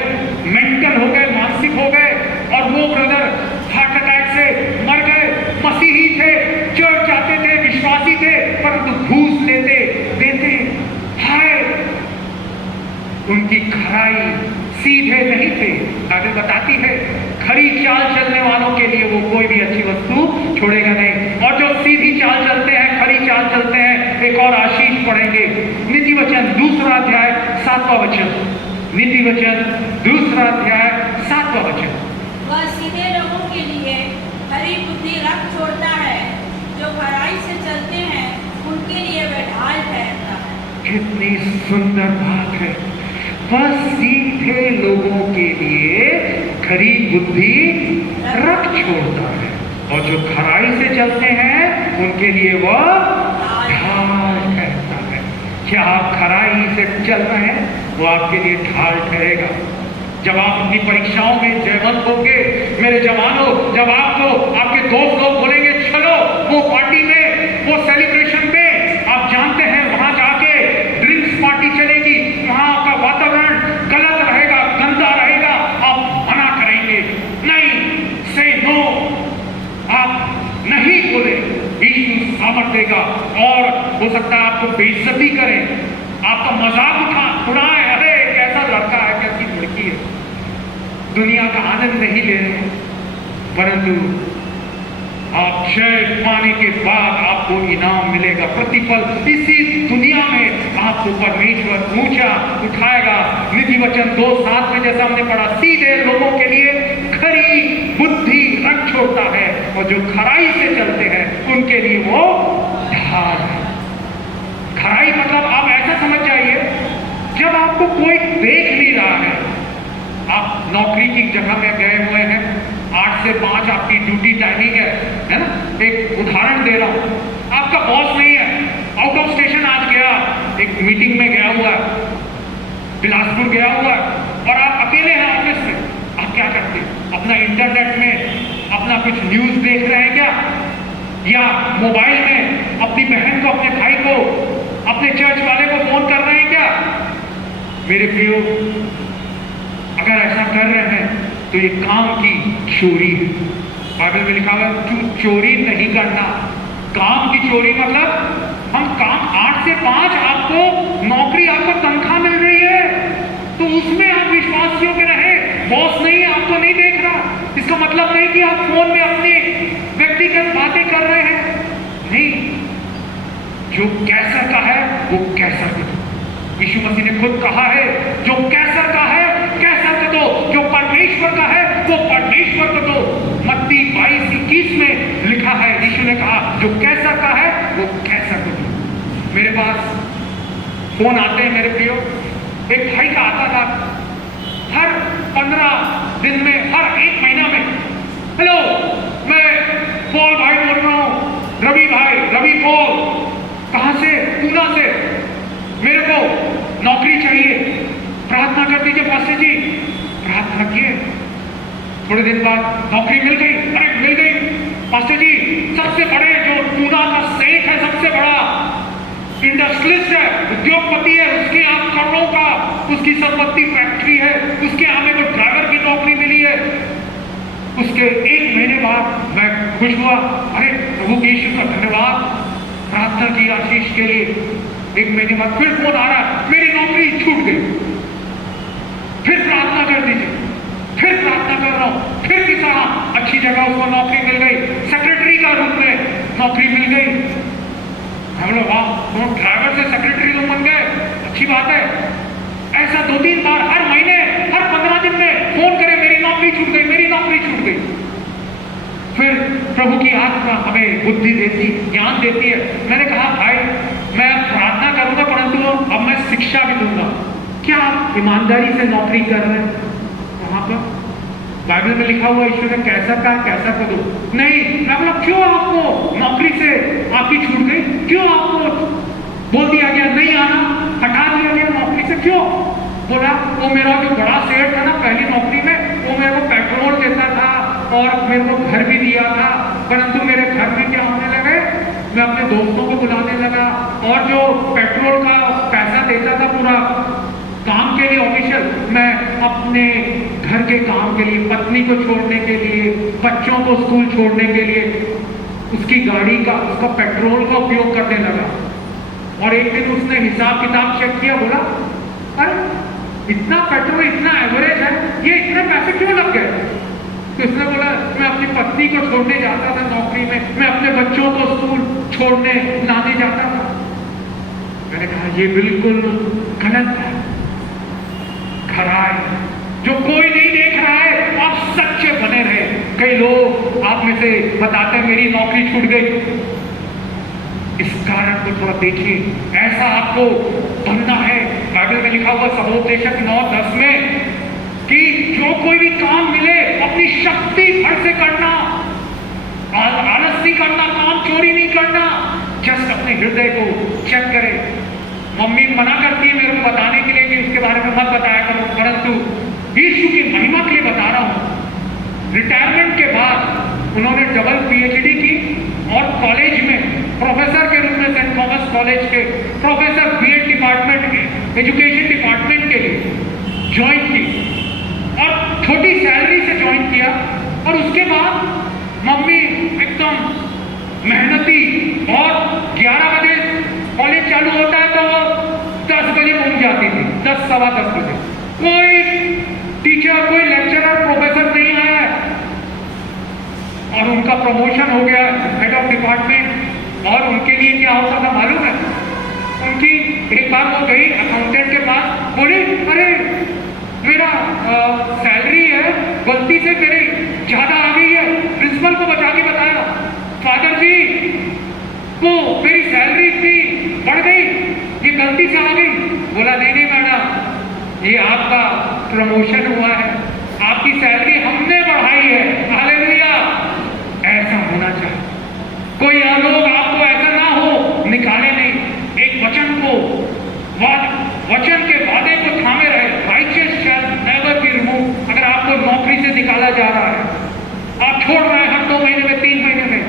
मेंटल हो गए, मानसिक हो गए, और वो ब्रदर हार्ट अटैक से मर गए। मसीही थे, चर्च जाते थे, विश्वासी थे, परंतु घूस लेते देते, हाय उनकी खराई सीधे नहीं थे। बाइबल बताती है खरी चाल चलने वालों के लिए वो कोई भी अच्छी वस्तु छोड़ेगा नहीं। और जो सीधी चाल चलते हैं, खरी चाल चलते हैं, एक और आशीष पढ़ेंगे, नीति वचन 2 अध्याय 7वां वचन। नीति वचन 2 अध्याय 7वां वचन। वह सीधे लोगों के लिए खरी बुद्धि रख छोड़ता है, जो खराई से चलते हैं उनके लिए वह ढाल ठहरता है। कितनी सुंदर बात है। वह सीधे लोगों के लिए खरी बुद्धि रख छोड़ता है, और जो खराई से चलते हैं उनके लिए वह ढाल ठहरता है। क्या आप खराई से चल रहे हैं? वो आपके लिए ढाल ठहरेगा। जब आप अपनी परीक्षाओं में जयवंत होंगे, मेरे जवानों, जब आपको आपके दोस्त लोग बोलेंगे चलो वो पार्टी में, वो सेलिब्रेशन में, आप जानते हैं वहां जाके ड्रिंक्स पार्टी चलेगी, वहां का वातावरण गलत रहेगा, गंदा रहेगा, आप मना करेंगे नहीं, से नो, आप नहीं बोले, यीशु सामर्थ देगा। और हो सकता है आपको बेइज्जती करें, आपका मजाक उड़ाए, अरे कैसा लड़का है, कैसी लड़की है, दुनिया का आनंद नहीं ले रहे, परंतु आप जय पाने के बाद आपको इनाम मिलेगा, प्रतिफल इसी दुनिया में आपको परमेश्वर ऊंचा उठाएगा। नीति वचन 2:7 में जैसा हमने पढ़ा, सीधे लोगों के लिए खरी बुद्धि रख छोड़ता है, और जो खराई से चलते हैं उनके लिए वो ढाल है। खराई मतलब आप ऐसा समझ जाइए, जब आपको कोई देख नहीं रहा है, आप नौकरी की जगह में गए हुए हैं, 8 से 5 आपकी ड्यूटी टाइमिंग है ना। एक उदाहरण दे रहा हूं, आपका बॉस नहीं है, आउट ऑफ स्टेशन आज गया, एक मीटिंग में गया हुआ है, बिलासपुर गया हुआ है, और आप अकेले हैं ऑफिस में, आप क्या करते हैं? अपना इंटरनेट में अपना कुछ न्यूज देख रहे हैं क्या, या मोबाइल में अपनी बहन को, अपने भाई को, अपने चर्च वाले को फोन कर रहे हैं क्या? मेरे प्रियो, अगर ऐसा कर रहे हैं तो ये काम की चोरी है। बाइबल में लिखा हुआ है चोरी नहीं करना। काम की चोरी मतलब हम काम 8 से 5 आपको नौकरी, आपको तनख्वाह मिल रही है, तो उसमें आप विश्वासियों के रहे। बॉस नहीं है, आपको नहीं देख रहा, इसका मतलब नहीं कि आप फोन में अपनी व्यक्तिगत बातें कर रहे हैं। नहीं, जो कैसर का है वो कैसर को दो। यीशु मसीह ने खुद कहा है जो कैसर का है कैसर को दो, जो परमेश्वर का है वो परमेश्वर को दो। मत्ती 22:21 में लिखा है, यीशु ने कहा जो कैसर का है वो कैसर को दो। मेरे पास फोन आते हैं मेरे प्रियो, एक भाई का आता था हर 15 दिन में, हर 1 महीना में। हेलो, मैं पॉल भाई बोल रहा हूं, रवि भाई, रवि पॉल, कहां से? पूना से। मेरे को नौकरी चाहिए, प्रार्थना कर दीजिए पास्टर जी। प्रार्थना किए, थोड़े दिन बाद नौकरी मिल गई। अरे मिल गई पास्टर जी, सबसे बड़े जो पूना का सेठ है, सबसे बड़ा इंडस्ट्रियलिस्ट है, उद्योगपति है, उसके यहाँ करोड़ों का उसकी संपत्ति, फैक्ट्री है, उसके यहाँ मेरे को ड्राइवर की नौकरी मिली है। उसके 1 महीने बाद मैं खुश हुआ, अरे प्रभु यीशु का धन्यवाद, प्रार्थना की आशीष के लिए। 1 महीने बाद फिर फोन आ रहा, मेरी नौकरी छूट गई, फिर प्रार्थना कर दीजिए। फिर प्रार्थना कर रहा हूं, फिर किसी अच्छी जगह उसको नौकरी मिल गई, सेक्रेटरी का रूप में नौकरी मिल गई। हम लोग वाह, तो ड्राइवर से सेक्रेटरी तो बन गए, अच्छी बात है। ऐसा 2-3 बार हर महीने, हर 15 दिन में फोन करे, मेरी नौकरी छूट गई, मेरी नौकरी छूट गई। फिर प्रभु की आत्मा हमें बुद्धि देती, ज्ञान देती है। मैंने कहा भाई, मैं प्रार्थना करूंगा, परंतु अब मैं शिक्षा भी दूंगा। क्या आप ईमानदारी से नौकरी कर रहे हैं? वहां पर बाइबल में लिखा हुआ ईश्वर ने कैसा कहा, कैसा कर दो। नहीं, मैं बोला क्यों आपको नौकरी से आपकी छूट गई? क्यों आपको बोल दिया गया नहीं आना, हटा दिया गया नौकरी से? क्यों? बोला वो मेरा जो बड़ा सेठ था ना पहली नौकरी में, वो मेरे को पेट्रोल देता था और मेरे को घर भी दिया था, परंतु मेरे घर में क्या होने लगे, मैं अपने दोस्तों को बुलाने लगा, और जो पेट्रोल का पैसा देता था पूरा काम के लिए ऑफिशियल, मैं अपने घर के काम के लिए, पत्नी को छोड़ने के लिए, बच्चों को स्कूल छोड़ने के लिए उसकी गाड़ी का, उसका पेट्रोल का उपयोग करने लगा। और एक दिन उसने हिसाब किताब चेक किया, बोला अरे इतना पेट्रोल, इतना एवरेज है, ये इतने पैसे क्यों लग गए? तो उसने बोला मैं अपनी पत्नी को छोड़ने जाता था नौकरी में, मैं अपने बच्चों को स्कूल छोड़ने लाने जाता था। मैंने कहा ये बिल्कुल गलत है, खरा है, जो कोई नहीं देख रहा है, आप सच्चे बने रहे। कई लोग आप में से बताते हैं मेरी नौकरी छूट गई, इस कारण को थोड़ा देखिए, ऐसा आपको बनना है। बाइबल में लिखा हुआ सबोपदेशक 9:10 में कि जो कोई भी काम मिले अपनी शक्ति भर से करना, आलस नहीं करना, काम चोरी नहीं करना, जस्ट अपने हृदय को चेक करें। मम्मी मना करती है मेरे को बताने के लिए कि उसके बारे में मत बताया करो, परंतु यीशु की महिमा के लिए बता रहा हूं। रिटायरमेंट के बाद उन्होंने डबल PhD की और कॉलेज में प्रोफेसर के रूप में सेंट थॉमस कॉलेज के प्रोफेसर BEd डिपार्टमेंट के, एजुकेशन डिपार्टमेंट के लिए ज्वाइन की, और छोटी सैलरी से ज्वाइन किया। और उसके बाद मम्मी एकदम मेहनती, और 11 बजे कॉलेज चालू होता है तो वो 10 बजे पहुंच जाती थी, 10 सवा 10 बजे। कोई टीचर, कोई लेक्चरर, प्रोफेसर नहीं आया है, और उनका प्रमोशन हो गया हेड ऑफ डिपार्टमेंट। और उनके लिए क्या होता था मालूम है? उनकी एक बार वो गई अकाउंटेंट के पास, बोली अरे मेरा सैलरी है गलती से मेरी ज्यादा आ गई है। प्रिंसिपल को बचा के बताया, फादर जी वो मेरी सैलरी इतनी बढ़ गई, ये गलती से आ गई। बोला नहीं नहीं मैडम, ये आपका प्रमोशन हुआ है, आपकी सैलरी हमने बढ़ाई है। हालेलुया, ऐसा होना चाहिए। कोई लोग आपको ऐसा ना हो, निकाले नहीं, एक वचन को, वचन के वादे को थामे रहे। Righteous shell never be removed. अगर आपको नौकरी से निकाला जा रहा है, आप छोड़ रहे हैं हर 2 महीने में, 3 महीने में,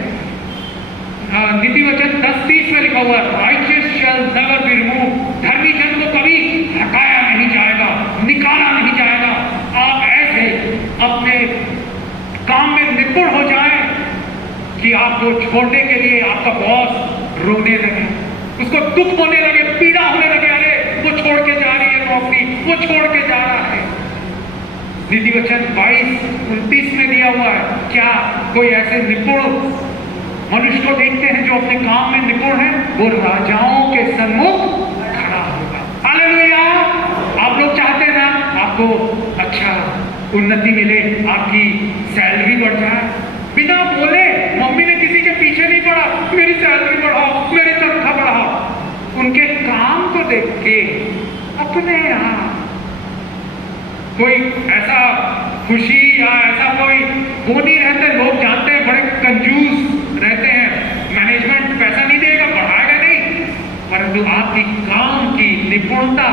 नीति वचन 10:30 में लिखा हुआ है righteous shell never be removed. धर्मी जन को कभी हटाया नहीं जाएगा, निकाला नहीं जाएगा। आप ऐसे अपने आपको छोड़ने के लिए आपका बॉस रोने लगे, उसको दुख होने लगे, पीड़ा होने लगे, अरे वो छोड़ के जा रही है नौकरी, वो छोड़ के जा रहा है। नीति वचन 22-29 में दिया हुआ है, क्या कोई ऐसे निपुण मनुष्य को देखते हैं जो अपने काम में निपुण है? वो राजाओं के सम्मुख खड़ा होगा। हालेलुया। आप लोग चाहते हैं ना आपको अच्छा उन्नति मिले, आपकी सैलरी बढ़ जाए, बिना बोले मम्मी ने किसी के पीछे नहीं पड़ा, मेरी सैलरी बढ़ाओ, मेरी तनख्वाह बढ़ाओ। उनके काम को देख के अपने यहाँ कोई ऐसा खुशी या ऐसा कोई वो नहीं रहते। लोग जानते हैं बड़े कंजूस रहते हैं, मैनेजमेंट पैसा नहीं देगा, बढ़ाएगा नहीं, परंतु आपकी काम की निपुणता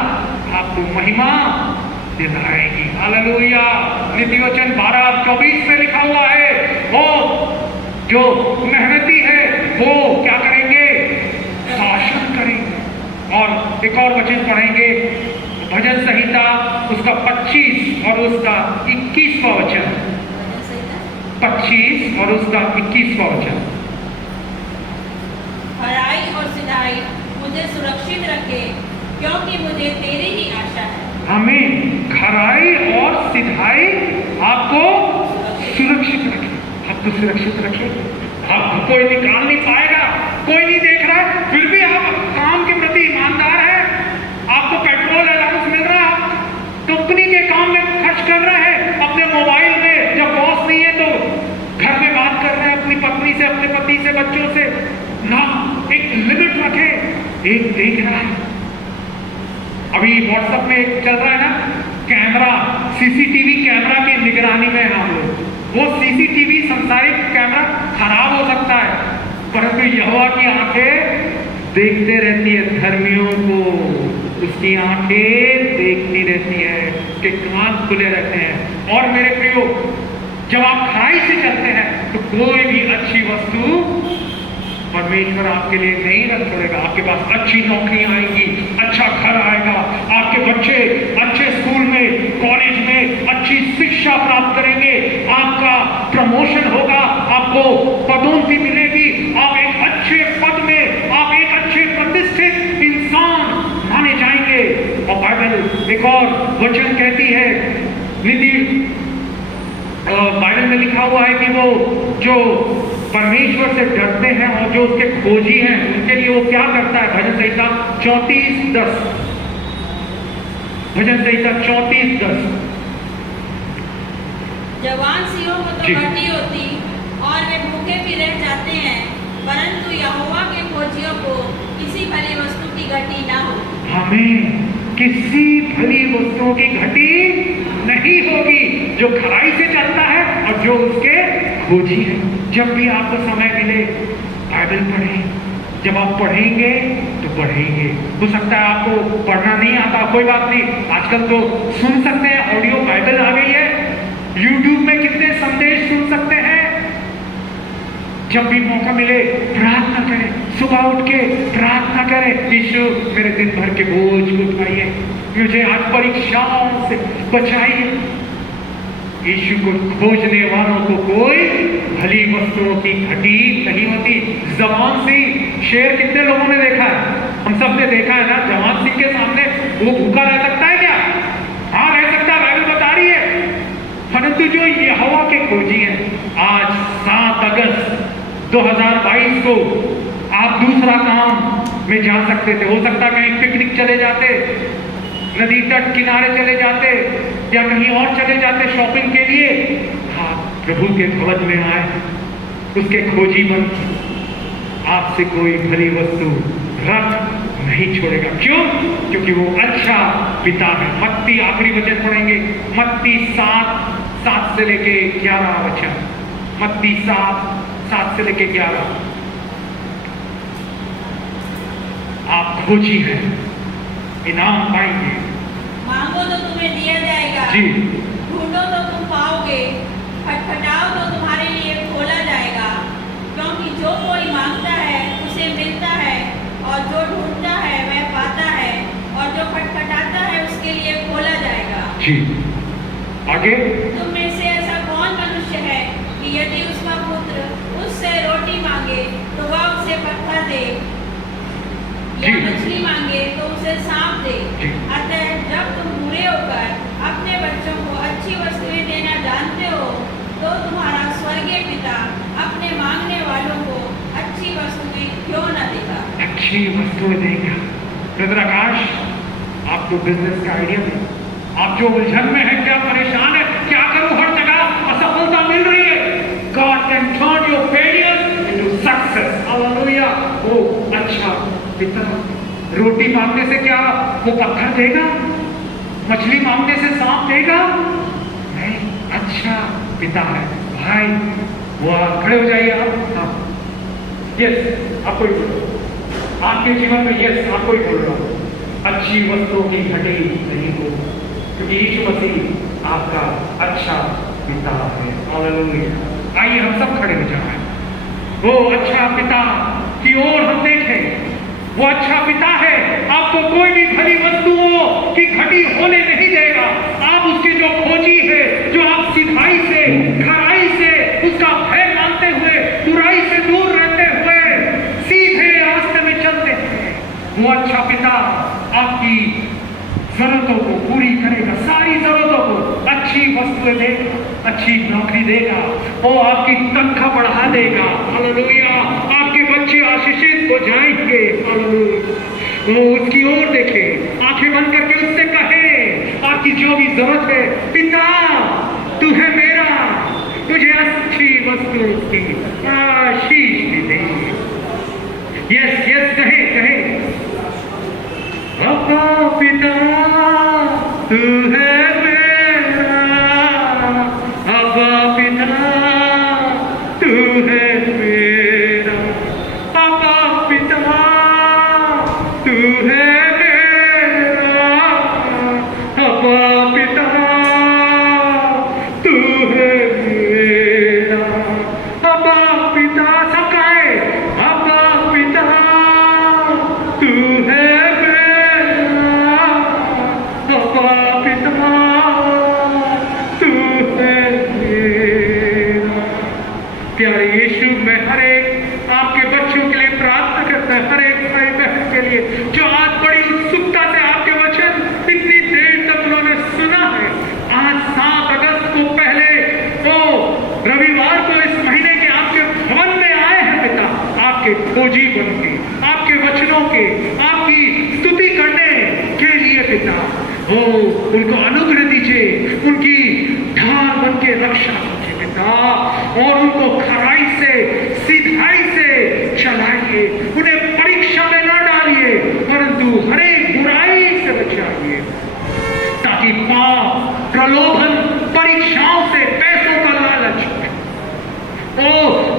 आपको महिमा दिलाएगी। हालेलुया। नीति वचन 12-24 में लिखा हुआ है, वो जो मेहनती है वो क्या करेंगे? शासन करेंगे। और एक और वचन पढ़ेंगे, भजन संहिता उसका 25 और उसका 21वां वचन। 25 और उसका 21वां वचन। खराई और सिधाई मुझे सुरक्षित रखे, क्योंकि मुझे तेरी ही आशा है। हमें खराई और सिधाई आपको सुरक्षित रखे। आपको सुरक्षित रखे, आपको कोई निकाल नहीं पाएगा, कोई नहीं देख रहा है, फिर भी आप काम के प्रति ईमानदार है। आपको पेट्रोल अलाउंस मिल रहा है, कंपनी के काम में खर्च कर रहे हैं, अपने मोबाइल में जब बॉस नहीं है तो घर में बात कर रहे हैं अपनी पत्नी से, अपने पति से, बच्चों से ना। एक लिमिट रखे, एक देख रहा है। अभी व्हाट्सएप में चल रहा है ना कैमरा, सीसीटीवी कैमरा की निगरानी में हम लोग। वो सीसीटीवी संसारिक कैमरा खराब हो सकता है, परंतु यहोवा की आंखें देखते रहती है धर्मियों को, उसकी आंखें देखती रहती है, उसके कान खुले रहते हैं। और मेरे प्रियो, जब आप खराई से चलते हैं तो कोई भी अच्छी वस्तु परमेश्वर आपके लिए नहीं रख छोड़ेगा। आपके पास अच्छी नौकरी आएगी, अच्छा घर आएगा, आपके बच्चे अच्छे स्कूल में, कॉलेज में अच्छी शिक्षा प्राप्त करेंगे, आपका प्रमोशन होगा, आपको पदोन्नति मिलेगी, आप एक अच्छे पद में, आप एक अच्छे प्रतिष्ठित इंसान माने जाएंगे। और बाइबल एक और वचन कहती है, नीति बाइबल में लिखा हुआ है कि वो जो परमेश्वर से डरते हैं और जो उसके खोजी हैं उनके लिए वो क्या करता है? भजन संहिता 34:10। भजन संहिता 34:10। जवान सियों को तो घटी होती और वे भूखे भी रह जाते हैं, परंतु यहोवा के खोजियों को किसी भली वस्तु की घटी ना हो। हमें किसी भली वस्तुओं की घटी नहीं होगी जो खराई से चलता है और जो उसके खोजी है। जब भी आपको समय मिले बाइबल पढ़ें। जब आप पढ़ेंगे तो बढ़ेंगे। हो सकता है आपको पढ़ना नहीं आता, कोई बात नहीं, आजकल तो सुन सकते हैं, ऑडियो बाइबल आ गई है, यूट्यूब में कितने संदेश सुन सकते हैं। जब भी मौका मिले प्रार्थना करें, सुबह उठ के प्रार्थना करें, यीशु मेरे दिन भर के बोझ को उठाइए, मुझे आज परीक्षाओं से बचाइए। यीशु को खोजने वालों को कोई भली वस्तुओं की घटी नहीं होती। जवान सिंह शेर कितने लोगों ने देखा है? हम सब ने देखा है ना। जवान सिंह के सामने वो भूखा रह सकता है क्या? हाँ रह सकता है, बाइबल बता रही है। परंतु जो यहोवा के खोजी हैं, आज 7 अगस्त 2022 को आप दूसरा काम में जा सकते थे। हो सकता है कहीं पिकनिक चले जाते, नदी तट किनारे चले जाते, या कहीं और चले जाते शॉपिंग के लिए। हाँ, प्रभु के भवन में आए, उसके खोजी बन, आपसे कोई भली वस्तु रख नहीं छोड़ेगा। क्यों? क्योंकि वो अच्छा पिता है। मत्ती आखिरी वचन पढ़ेंगे, मत्ती 7 से लेके 11 वचन। मत्ती 7 से लेके 11। आप खोजी हैं, इनाम पाएंगे। मांगो तो तुम्हें दिया जाएगा, जी। ढूंढो तो तुम पाओगे, खटखटाओ तो तुम्हारे लिए खोला जाएगा। क्योंकि जो कोई मांगता है उसे मिलता है, और जो ढूंढता है वह पाता है, और जो खटखटाता है उसके लिए खोला जाएगा। जी। आगे, तुम में से ऐसा कौन मनुष्य है कि यदि उसका पुत्र उससे रोटी उसे पत्थर दे जी। या मछली मांगे तो उसे सांप दे। जी। अतः जब तुम बुरे होकर अपने बच्चों को अच्छी वस्तुएं देना जानते हो तो तुम्हारा स्वर्गीय पिता अपने मांगने वालों को अच्छी वस्तुएं क्यों न देगा। अच्छी वस्तुएं देगा। ब्रदर आकाश, आपको बिजनेस का आइडिया नहीं, आप जो उलझन में है, क्या परेशान है, क्या करूं, हर जगह असफलता मिल रही है। God can turn your failures into success. Hallelujah. ओ अच्छा पिता, रोटी मांगने से क्या वो पत्थर देगा? मछली मांगने से सांप देगा? नहीं, अच्छा पिता है। भाई वो खड़े हो जाइए आप। हाँ, यस, आपको ही बोलो, आपके जीवन में यस आपको ही बोल रहा हूं, अच्छी वस्तुओं की घटी नहीं हो, क्योंकि यीशु मसीह आपका अच्छा पिता है। हालेलुया। आइए हम सब खड़े हो जाएं, वो अच्छा पिता की ओर हम देखें। वो अच्छा पिता है, आपको कोई भी भली वस्तुओं की घटी होने नहीं देगा। आप उसके जो खोजी है, जो आप सिधाई से, खराई से, उसका भय मानते हुए, बुराई से दूर रहते हुए सीधे रास्ते में चलते हैं, वो अच्छा पिता आपकी जरूरतों को पूरी करेगा, सारी जरूरतों को अच्छी वस्तुएं देगा, अच्छी नौकरी देगा, वो आपकी तनख्वाह बढ़ा देगा। हालेलुया। आपके बच्चे आशीषित हो जाएंगे। हालेलुया। वो उसकी ओर देखे, आंखें बंद करके उससे कहे, आपकी जो भी जरूरत है, पिता तू है मेरा, तुझे अच्छी वस्तुओं की आशीष भी देंगे। यस यस, कहे कहे, अब्बा पिता तू है मेरा, अब्बा पिता तू है मेरा, अब्बा पिता तू है मेरा, अब्बा पिता तू है मेरा, अब्बा पिता। सब कहे, अब्बा पिता तू है प्यारे यीशु, मैं हर एक आपके बच्चों के लिए प्रार्थना करता है, हर एक भाई बहन के लिए जो आज बड़ी उत्सुकता से आपके वचन इतनी देर तक उन्होंने सुना है। आज 7 अगस्त को पहले वो रविवार को इस महीने के आपके भवन में आए हैं पिता, आपके खोजी बन के, आपके वचनों के, आपकी स्तुति करने के लिए पिता। ओ उनको अनुग्रह दीजिए, उनकी ढाल बन के रक्षा कीजिए पिता, और उनको खराई से, सीधाई से चलाइए, उन्हें परीक्षा में न डालिए, परंतु हर एक बुराई से बचाइए, ताकि पाप, प्रलोभन, परीक्षाओं से, पैसों का लालच, ओ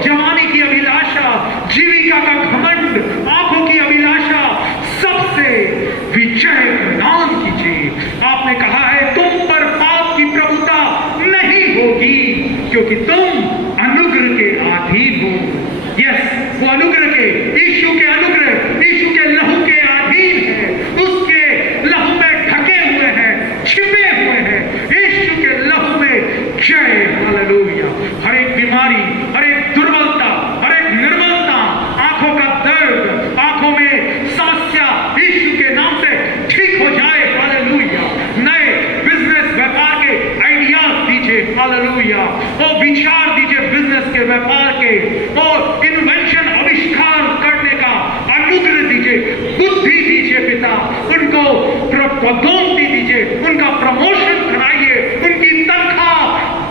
जवानी की अभिलाषा, जीविका का घमंड, आंखों की अभिलाषा, सबसे विजय प्रदान कीजिए। आपने कहा है तुम पर पाप की प्रभुता नहीं होगी, क्योंकि तुम अनुग्रह के अधीन हो। यस, वो अनुग्रह के, यीशु के अनुग्रह, यीशु के लहू के अधीन है, उसके लहू में ढके हुए हैं, छिपे हुए हैं, यीशु के लहू में जय। हालेलुया। हर एक बीमारी, हर एक दुर्बलता, हर एक निर्बलता, आंखों का दर्द, आंखों में समस्या यीशु के नाम से ठीक हो जाए। हालेलुया। नए बिजनेस व्यापार के आइडियाज दीजिए। हालेलुया। वो विचार दीजिए बिजनेस के, व्यापार के, और इन्वेंशन, आविष्कार करने का अनुग्रह दीजिए, बुद्धि दीजिए पिता, उनको पदोन्नति दीजिए, उनका प्रमोशन कराइए, उनकी तनख्वाह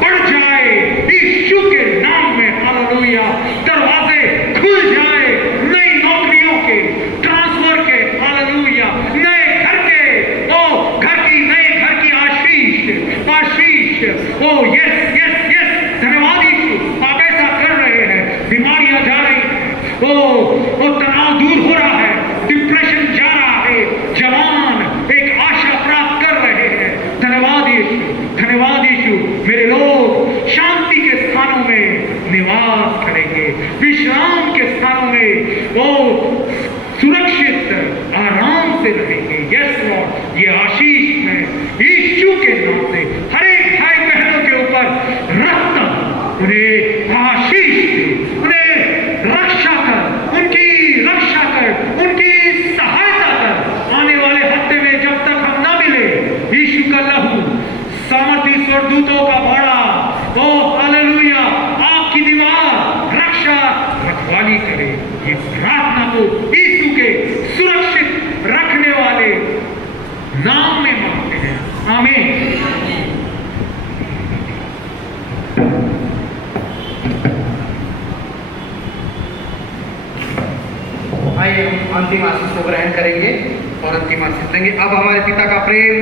बढ़ जाए यीशु के नाम में। हालेलुया। दरवाजे खुल जाए नई नौकरियों के, ट्रांसफर के। हालेलुया। नए घर के, ओ घर की, नए घर की आशीष, आशीष। ओ यस यस यस, धन्यवाद यीशु, आप ऐसा कर रहे हैं। बीमारियां जा रही हैं, ओ तनाव दूर हो रहा है, डिप्रेशन जा रहा है, जवान एक आशा प्राप्त कर रहे हैं। धन्यवाद यीशु, धन्यवाद यीशु। मेरे लोग शांति के स्थानों में निवास करेंगे, विश्राम के स्थानों में वो सुरक्षित आराम से रहेंगे। यस लॉर्ड, ये आशीष है यीशु के नाम से हर एक भाई बहनों के ऊपर रक्त, उन्हें आशीष दे, उन्हें रक्षा कर, उनकी ये प्रार्थना को यीशु के सुरक्षित रखने वाले नाम में मांगते हैं, आमीन। आइए हम अंतिम आशीष को ग्रहण करेंगे और अंतिम आशीष देंगे। अब हमारे पिता का प्रेम,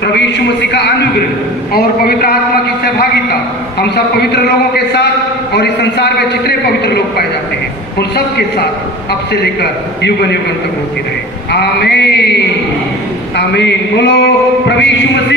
प्रभु यीशु मसीह का अनुग्रह और पवित्र आत्मा की सहभागिता हम सब पवित्र लोगों के साथ और इस संसार में जितने पवित्र लोग पाए जाते हैं उन सब के साथ अब से लेकर युगन युगन तक होती रहे, आमीन आमीन। बोलो प्रभु यीशु मसीह